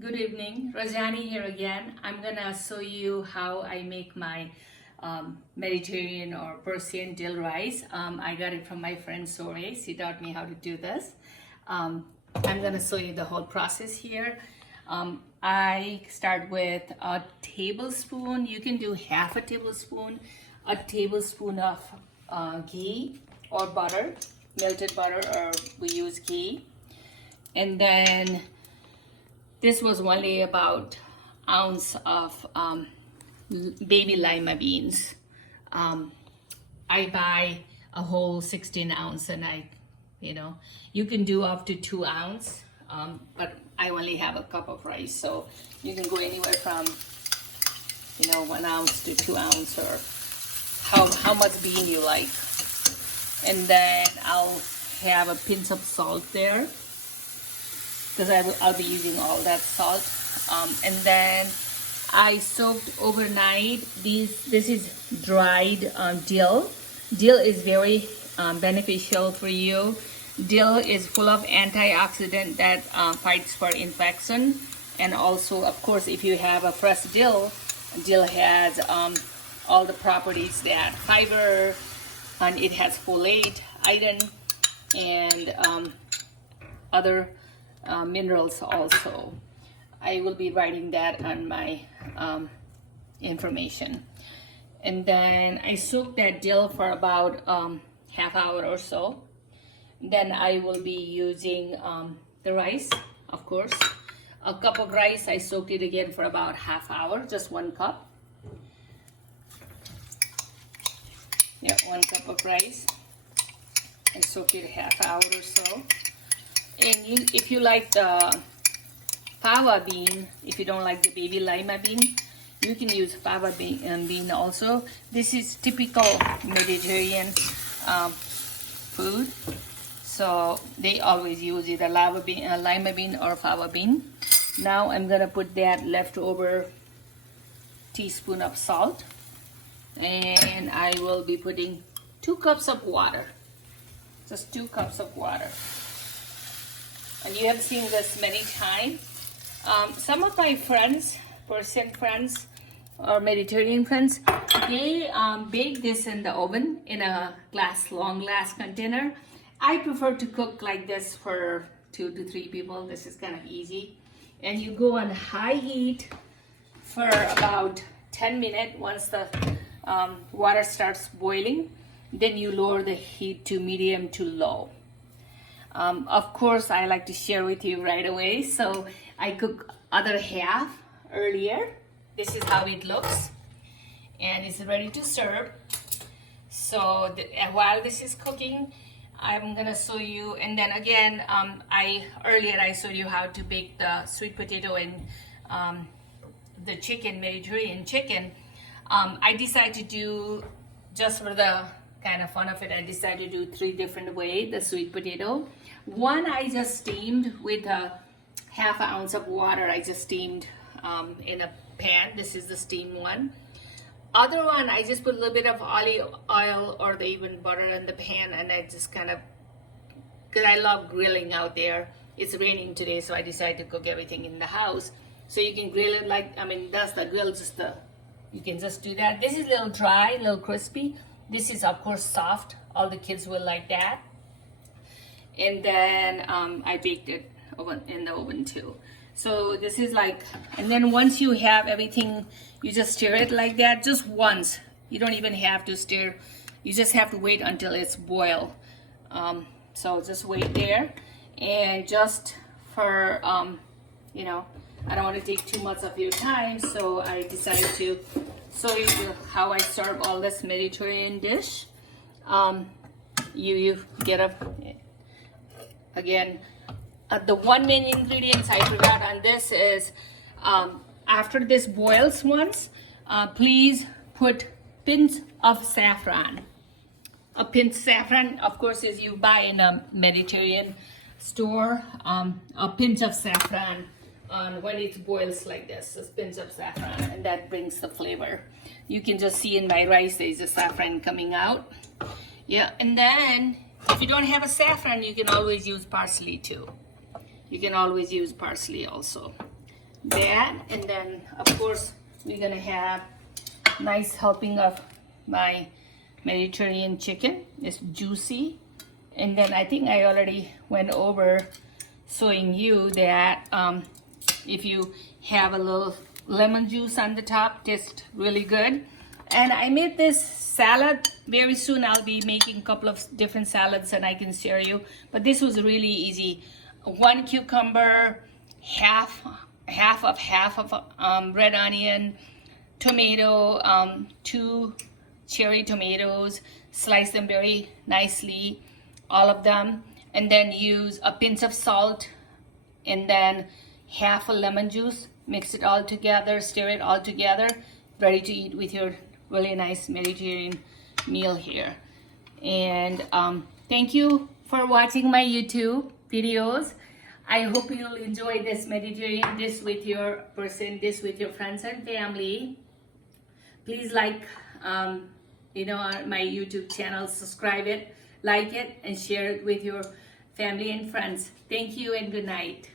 Good evening, Rajani here again. I'm gonna show you how I make my Mediterranean or Persian dill rice. I got it from my friend Sore. She taught me how to do this. I'm gonna show you the whole process here. I start with a tablespoon. You can do half a tablespoon of ghee or butter, melted butter, or we use ghee, and then this was only about ounce of baby lima beans. I buy a whole 16 ounce, and you can do up to 2 ounce, but I only have a cup of rice, so you can go anywhere from 1 ounce to 2 ounce, or how much bean you like. And then I'll have a pinch of salt there, because I'll be using all that salt. And then I soaked overnight. This is dried dill. Dill is very beneficial for you. Dill is full of antioxidant that fights for infection. And also, of course, if you have a fresh dill has all the properties that fiber, and it has folate, iron, and other minerals also. I will be writing that on my information. And then I soak that dill for about half hour or so. Then I will be using the rice, of course. A cup of rice, I soaked it again for about half hour, just 1 cup. Yeah, 1 cup of rice. I soaked it a half hour or so. And if you like the fava bean, if you don't like the baby lima bean, you can use fava bean also. This is typical Mediterranean food, so they always use either lima bean or fava bean. Now I'm gonna put that leftover teaspoon of salt, and I will be putting 2 cups of water, just 2 cups of water. And you have seen this many times. Some of my friends, Persian friends or Mediterranean friends, they bake this in the oven in a long glass container. I prefer to cook like this for 2 to 3 people. This is kind of easy. And you go on high heat for about 10 minutes. Once the water starts boiling, then you lower the heat to medium to low. Of course, I like to share with you right away. So I cook other half earlier. This is how it looks, and it's ready to serve. So while this is cooking, I'm gonna show you. And then again, earlier I showed you how to bake the sweet potato and the chicken, Mediterranean chicken. I decided to do, just for the kind of fun of it, I decided to do 3 different ways the sweet potato. One I just steamed with a half an ounce of water. I just steamed in a pan. This is the steamed one. Other one, I just put a little bit of olive oil or even butter in the pan, and I just kind of, because I love grilling out there. It's raining today, so I decided to cook everything in the house. So you can grill it that's the grill, you can just do that. This is a little dry, a little crispy. This is, of course, soft. All the kids will like that. And then I baked it in the oven too. So this is and then once you have everything, you just stir it like that, just once. You don't even have to stir. You just have to wait until it's boiled. So just wait there. And just for, I don't want to take too much of your time, so I decided to show you how I serve all this Mediterranean dish. You get again, the one main ingredients I forgot on this is, after this boils once, please put pinch of saffron. A pinch saffron, of course, is you buy in a Mediterranean store. A pinch of saffron when it boils like this, a pinch of saffron, and that brings the flavor. You can just see in my rice there's a saffron coming out. Yeah, and then if you don't have a saffron, you can always use parsley too. You can always use parsley also. that, and then of course we're gonna have nice helping of my Mediterranean chicken. It's juicy. And then I think I already went over showing you that if you have a little lemon juice on the top, tastes really good. And I made this salad. Very soon I'll be making a couple of different salads and I can share you. But this was really easy. 1 cucumber, half of red onion, tomato, 2 cherry tomatoes, slice them very nicely, all of them, and then use a pinch of salt and then half a lemon juice. Mix it all together, stir it all together, ready to eat with your really nice Mediterranean meal here. And thank you for watching my YouTube videos. I hope you'll enjoy this Mediterranean dish with your person, dish with your friends and family. Please like my YouTube channel, subscribe it, like it, and share it with your family and friends. Thank you and good night.